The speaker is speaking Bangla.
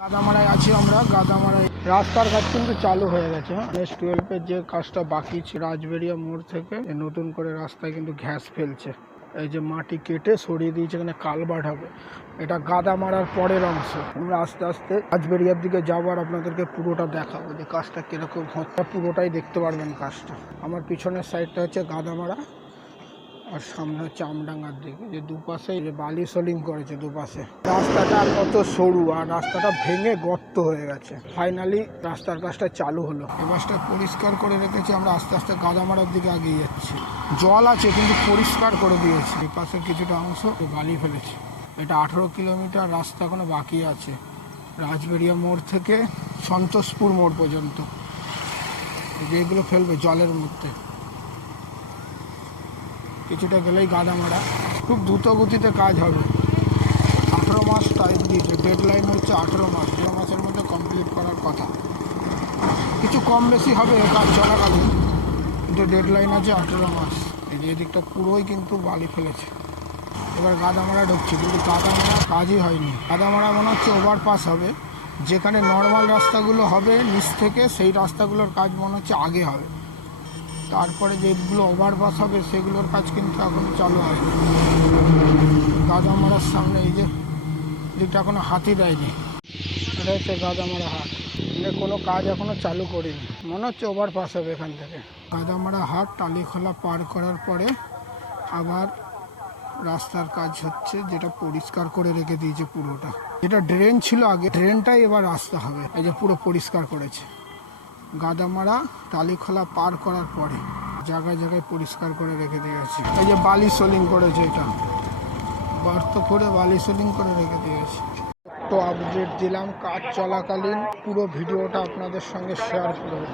গাদামারায় আছি আমরা, গাদামারায় রাস্তার কাজ কিন্তু চালু হয়ে গেছে হ্যাঁ। এস টুয়েলভের যে কাজটা বাকি রাজবেরিয়া মোড় থেকে নতুন করে রাস্তায় কিন্তু ঘ্যাস ফেলছে। এই যে মাটি কেটে সরিয়ে দিয়েছে এখানে কালবাট হবে। এটা গাদা মারার পরের অংশ। আমরা আস্তে আস্তে রাজবেরিয়ার দিকে যাব আর আপনাদেরকে পুরোটা দেখাবো যে কাজটা কীরকম হচ্ছে। পুরোটাই দেখতে পারবেন কাজটা। আমার পিছনের সাইডটা হচ্ছে গাদামারা। আর সামনে হচ্ছে আমডাঙ্গার দিকে, যে দুপাশে যে বালি সোলিং করেছে দুপাশে। রাস্তাটা কত সরু, আর রাস্তাটা ভেঙে গর্ত হয়ে গেছে। ফাইনালি রাস্তার কাজটা চালু হলো। এই বাসটা পরিষ্কার করে রেখেছি, আমরা আস্তে আস্তে গাদামারার দিকে এগিয়ে যাচ্ছি। জল আছে, কিন্তু পরিষ্কার করে দিয়েছি। এই পাশের কিছুটা অংশ বালি ফেলেছে। এটা আঠেরো কিলোমিটার রাস্তা এখনও বাকি আছে। রাজবেরিয়া মোড় থেকে সন্তোষপুর মোড় পর্যন্ত। যেগুলো ফেলবে জলের মধ্যে। কিছুটা গেলেই গাদা মারা। খুব দ্রুত গতিতে কাজ হবে। আঠেরো মাস টাইম দিয়েছে। ডেড লাইন হচ্ছে আঠেরো মাস। দেড় মাসের মধ্যে কমপ্লিট করার কথা। কিছু কম বেশি হবে কাজ চলাকালীন। কিন্তু ডেড লাইন আছে আঠেরো মাস। এই যে এদিকটা পুরোই কিন্তু বালি ফেলেছে। এবার গাদামারা ঢুকছে। কিন্তু গাদামারা কাজই হয়নি। গাদামারা মনে হচ্ছে ওভারপাস হবে। যেখানে নর্মাল রাস্তাগুলো হবে নিচ থেকে, সেই রাস্তাগুলোর কাজ মনে হচ্ছে আগে হবে। তারপরে যেগুলো ওভারপাস হবে, সেগুলোর কাজ কিন্তু এখন চালু হয়নি। গাদামারার সামনে এই যে দিকটা এখনও হাতি দেয়নি এটা হচ্ছে গাদামারা হাট। মানে কোনো কাজ এখনও চালু করিনি। মনে হচ্ছে ওভারপাস হবে এখান থেকে। গাদামারা হাট, টালিখোলা পার করার পরে আবার রাস্তার কাজ হচ্ছে, যেটা পরিষ্কার করে রেখে দিয়েছে পুরোটা। যেটা ড্রেন ছিল আগে ড্রেনটাই এবার রাস্তা হবে। এই যে পুরো পরিষ্কার করেছে। গাদামারা তালিখোলা পার করার পরে জায়গায় জায়গায় পরিষ্কার করে রেখে দিয়েছি এই যে বালি সোলিং করেছে এটা। গর্ত করে বালি সোলিং করে রেখে দিয়েছি তো আপডেট দিলাম কাজ চলাকালীন। পুরো ভিডিওটা আপনাদের সঙ্গে শেয়ার করব।